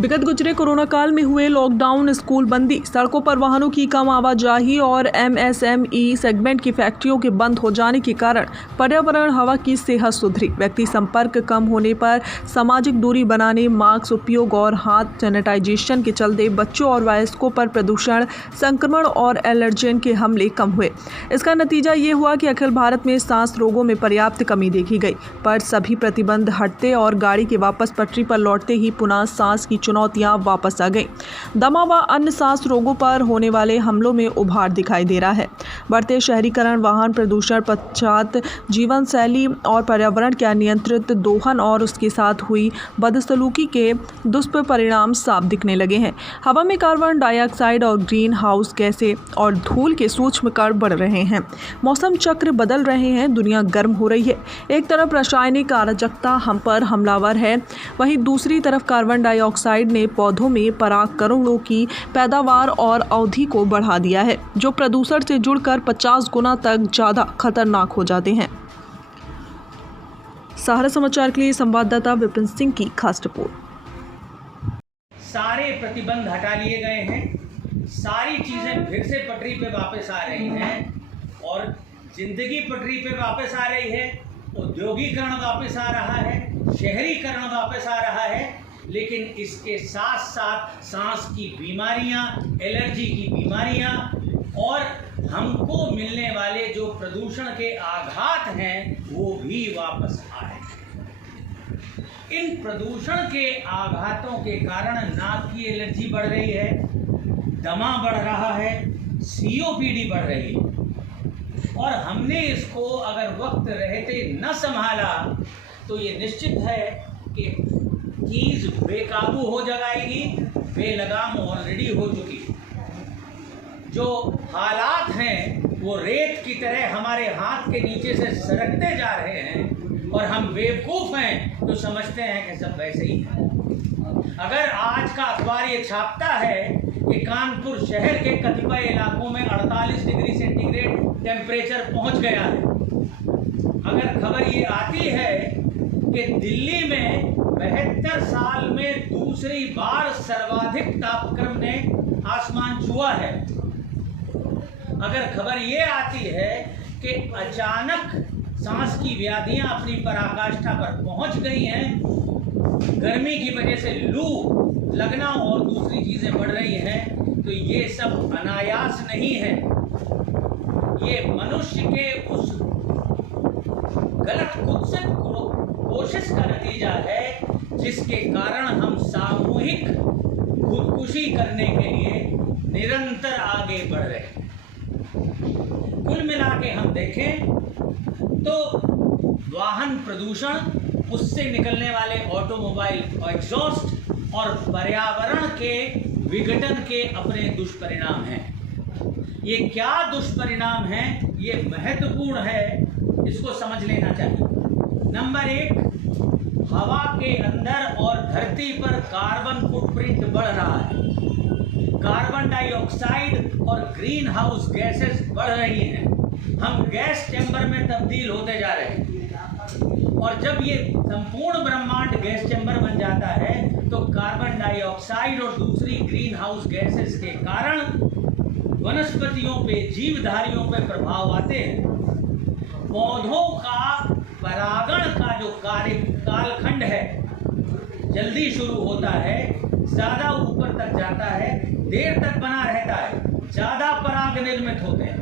विगत गुजरे कोरोना काल में हुए लॉकडाउन, स्कूल बंदी, सड़कों पर वाहनों की कम आवाजाही और एमएसएमई सेगमेंट की फैक्ट्रियों के बंद हो जाने के कारण पर्यावरण, हवा की सेहत सुधरी। व्यक्ति संपर्क कम होने पर सामाजिक दूरी बनाने, मास्क उपयोग और हाथ सैनिटाइजेशन के चलते बच्चों और वयस्कों पर प्रदूषण, संक्रमण और एलर्जन के हमले कम हुए। इसका नतीजा ये हुआ कि अखिल भारत में सांस रोगों में पर्याप्त कमी देखी गई। पर सभी प्रतिबंध हटते और गाड़ी के वापस पटरी पर लौटते ही पुनः सांस की चुनौतियां वापस आ गई। दमा व अन्य सांस रोगों पर होने वाले हमलों में उभार दिखाई दे रहा है। बढ़ते शहरीकरण, वाहन प्रदूषण, पश्चात जीवन शैली और पर्यावरण के अनियंत्रित दोहन और उसके साथ हुई बदसलूकी के दुष्परिणाम साफ दिखने लगे हैं। हवा में कार्बन डाइऑक्साइड और ग्रीन हाउस गैसें और धूल के सूक्ष्म कण बढ़ रहे हैं। मौसम चक्र बदल रहे हैं, दुनिया गर्म हो रही है। एक तरफ रासायनिक अराजकता हम पर हमलावर है, वहीं दूसरी तरफ कार्बन डाइऑक्साइड ने पौधों में परागकणों की पैदावार और अवधि को बढ़ा दिया है, जो प्रदूषण से जुड़कर 50 गुना तक ज़्यादा खतरनाक हो जाते हैं। सहारा समाचार के लिए संवाददाता विपिन सिंह की खास रिपोर्ट। सारे प्रतिबंध हटा लिए गए हैं, सारी चीजें फिर से पटरी पे वापस आ रही हैं और जिंदगी पटरी पे वापस आ रही है। औद्योगिकरण वापस आ रहा है, शहरीकरण वापस आ रहा है, लेकिन इसके साथ साथ सांस की बीमारियां, एलर्जी की बीमारियां और हमको मिलने वाले जो प्रदूषण के आघात हैं वो भी वापस आ रहे हैं। इन प्रदूषण के आघातों के कारण नाक की एलर्जी बढ़ रही है, दमा बढ़ रहा है, सीओपीडी बढ़ रही है और हमने इसको अगर वक्त रहते न संभाला तो ये निश्चित है कि चीज बेकाबू हो जाएगी, बेलगाम ऑलरेडी हो चुकी। जो हालात हैं वो रेत की तरह हमारे हाथ के नीचे से सरकते जा रहे हैं और हम बेवकूफ हैं तो समझते हैं कि सब वैसे ही है। अगर आज का अखबार ये छापता है कि कानपुर शहर के कतिपय इलाकों में 48 डिग्री सेंटीग्रेड टेम्परेचर पहुंच गया है, अगर खबर ये आती है कि दिल्ली में 72 साल में दूसरी बार सर्वाधिक तापक्रम ने आसमान छुआ है, अगर खबर ये आती है कि अचानक सांस की व्याधियां अपनी पराकाष्ठा पर पहुंच गई हैं, गर्मी की वजह से लू लगना और दूसरी चीजें बढ़ रही हैं, तो ये सब अनायास नहीं है। ये मनुष्य के उस गलत कुत्सित कोशिश का नतीजा है जिसके कारण हम सामूहिक खुदकुशी करने के लिए निरंतर आगे बढ़ रहे हैं। कुल मिला के हम देखें तो वाहन प्रदूषण, उससे निकलने वाले ऑटोमोबाइल एग्जॉस्ट और पर्यावरण के विघटन के अपने दुष्परिणाम हैं। ये क्या दुष्परिणाम हैं, ये महत्वपूर्ण है, इसको समझ लेना चाहिए। नंबर 1, हवा के अंदर और धरती पर कार्बन फुटप्रिंट बढ़ रहा है। कार्बन डाइऑक्साइड और ग्रीन हाउस गैसेस बढ़ रही हैं। हम गैस चैम्बर में तब्दील होते जा रहे हैं और जब ये संपूर्ण ब्रह्मांड गैस चैम्बर बन जाता है तो कार्बन डाइऑक्साइड और दूसरी ग्रीन हाउस गैसेस के कारण वनस्पतियों पे, जीवधारियों पे प्रभाव आते हैं। पौधों का परागण का जो कालखंड है जल्दी शुरू होता है, ज़्यादा ऊपर तक जाता है, देर तक बना रहता है, ज़्यादा पराग निर्मित होते हैं।